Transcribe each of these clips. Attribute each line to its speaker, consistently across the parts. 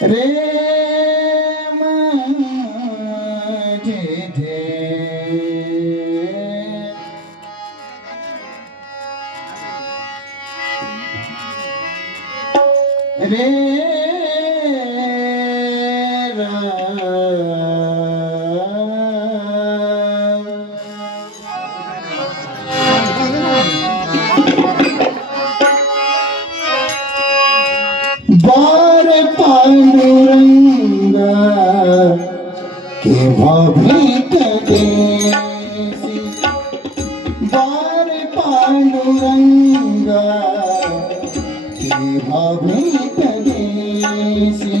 Speaker 1: Rain. भवित बार पांडुरंगा के भवित देसी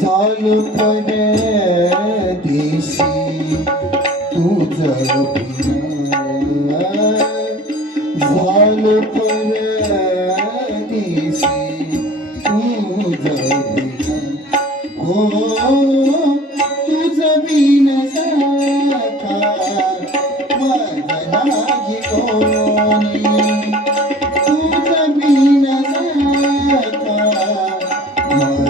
Speaker 1: झालपणे दिशी तुझ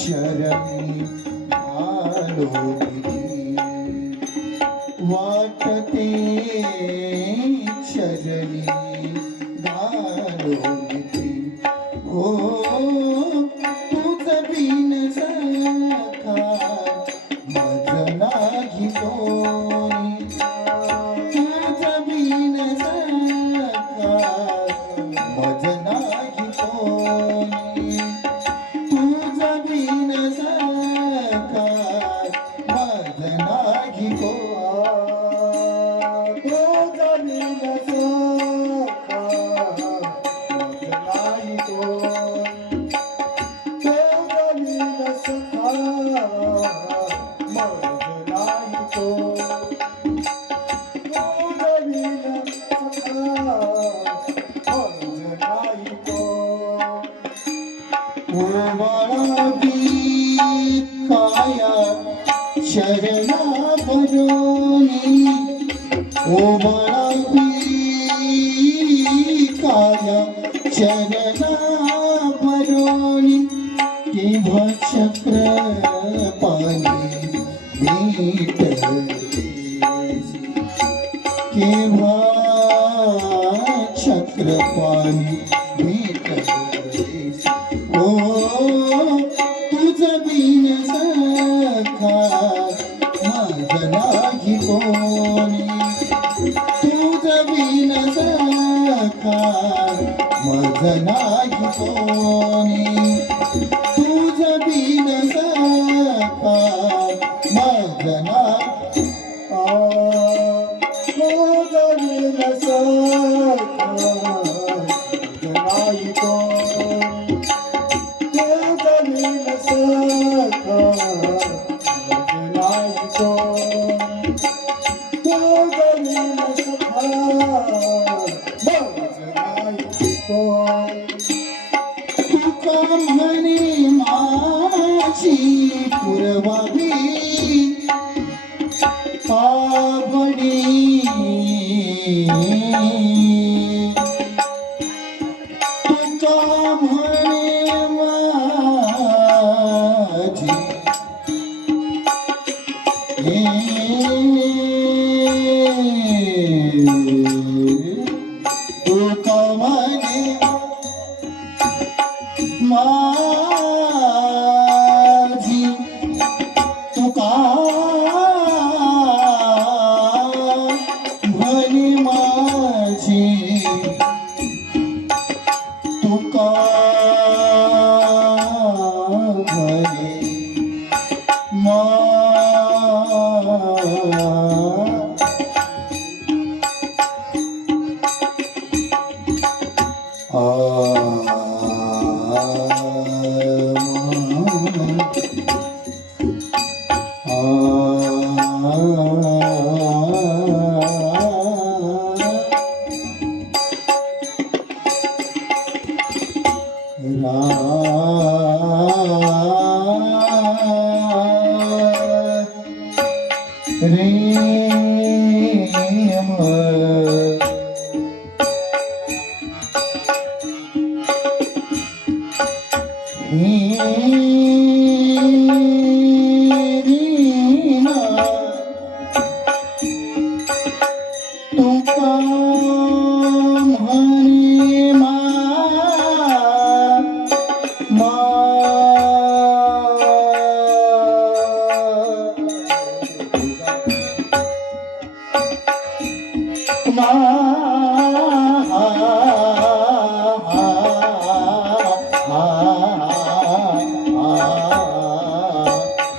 Speaker 1: शरम आलो चरणा परोणी किंवा चक्र पाणी नीट केव्हा चक्र पाणी ओ तुझं बिन सखा माझं नाही कोणी. Come on. Oh.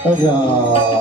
Speaker 1: 哎呀。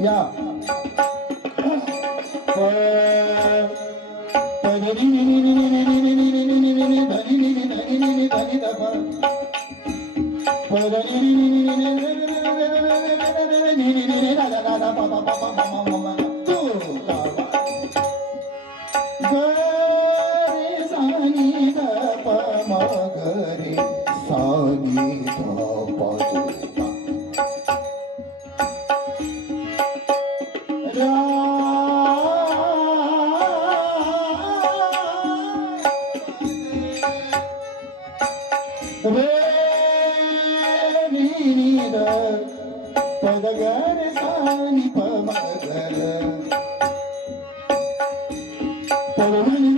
Speaker 1: Yeah. বাবা বাবা বাবা Por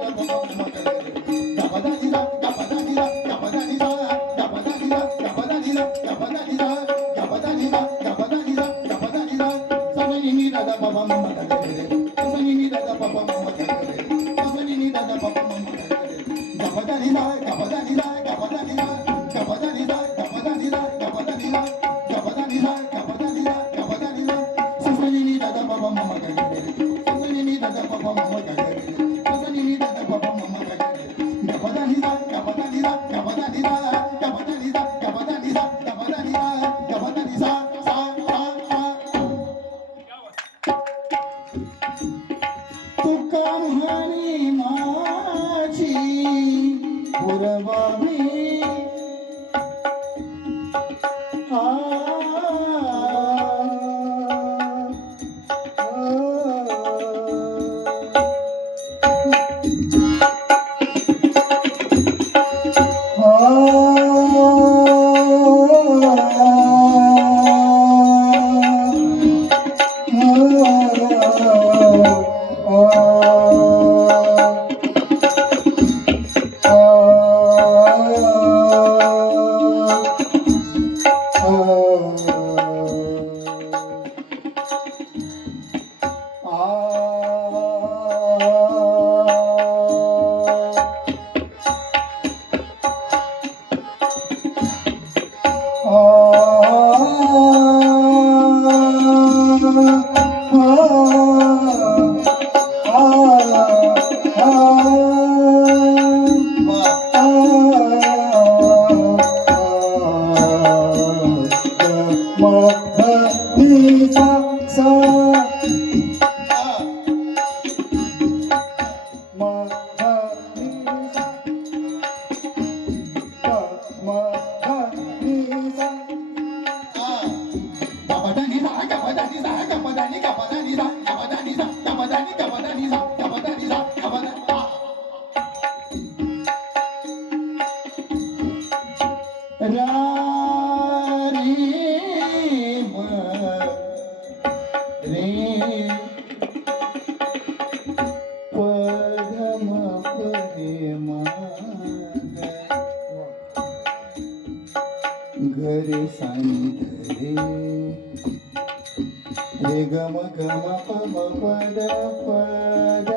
Speaker 1: గమ గమ పమ పద పద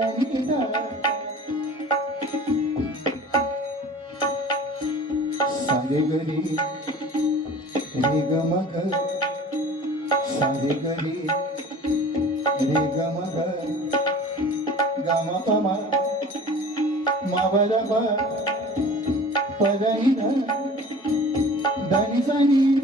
Speaker 1: సరి గరి రే గమ గ సరి గరి రే గమ గ గమ పమ మవర పద పద దని సని